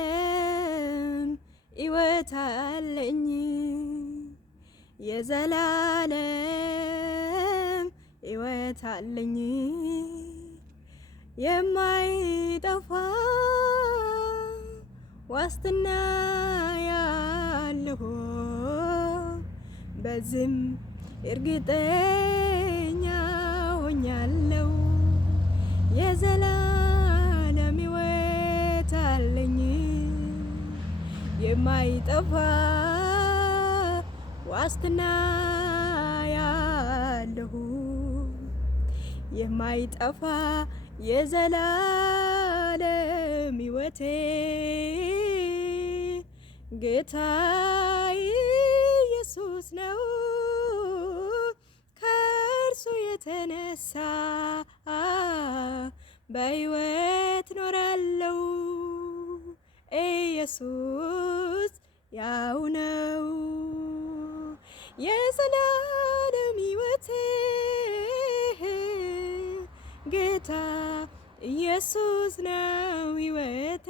የዘላለም ሕይወት አለኝ የዘላለም ሕይወት አለኝ የማይጠፋ ዋስትና ያለው በዝም እርግጠኛ ሆኛለሁ የዘላለም ሕይወት አለኝ የማይጠፋ ዋስትና ያለው የማይጠፋ የዘላለም ሕይወቴ ጌታ ኢየሱስ ነው ከእርሱ የተነሳ በሕይወት ኖራለሁ ኢየሱስ ያው ነው የዘላለም ሕይወቴ ጌታ ኢየሱስ ነው ሕይወቴ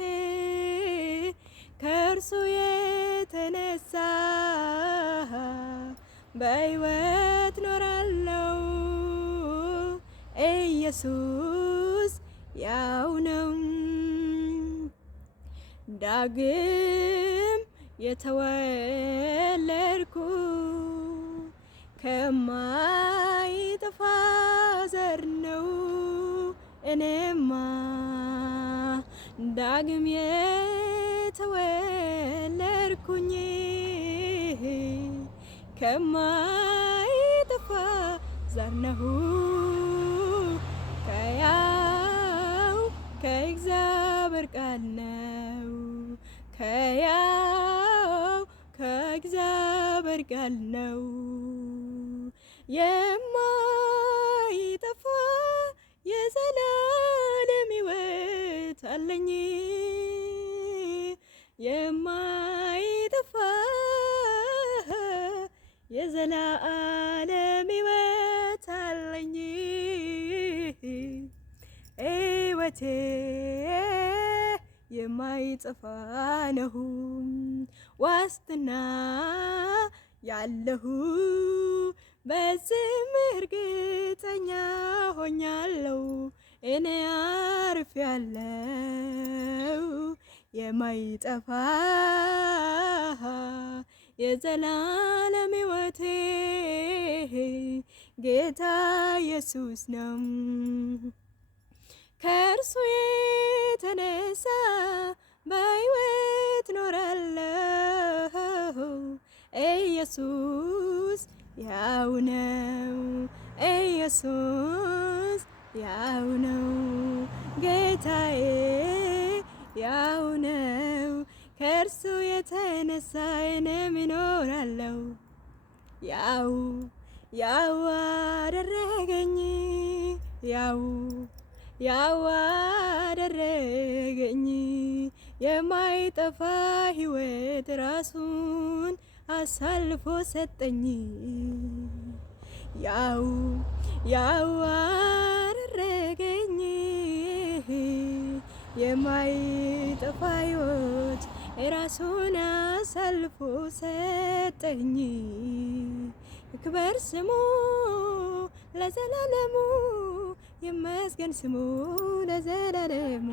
ከእርሱ የተነሳ በሕይወት ኖራለሁ ኢየሱስ ያው ነው ዳግም የተወለድኩ ከማይጠፋ ዘር ነው እኔማ ዳግም የተወለድኩኝ ከማይጠፋ ዘር ነው ከያው ከእግዚአብሔር ቃል ነው ከያው ከእግዚአብሔር ቃል ነው የማይጠፋ የዘላለም ሕይወት አለኝ የማይጠፋ የዘላለም ሕይወት አለኝ ሕይወቴ የማይጠፋ ነው ዋስትና ያለሁ በዚህም እርግጠኛ ሆኛለሁ እኔ አርፌያለሁ የማይጠፋ የዘላለም ሕይወቴ ጌታ ኢየሱስ ነው ከእርሱ የተነሳ በሕይወት ኖራለሁ ኢየሱስ ያው ነው ኢየሱስ ያው ነው ጌታዬ ያው ነው ከእርሱ የተነሳ እኔም እኖራለሁ ያው አደረገኝ ያው አደረገኝ የማይጠፋ ሕይወት ራሱን አሳልፎ ሰጠኝ ያው አደረገኝ የማይጠፋ ሕይወት ራሱን አሳልፎ ሰጠኝ ይክበር ስሙ ለዘላለሙ ይመስገን ስሙ ለዘላለሙ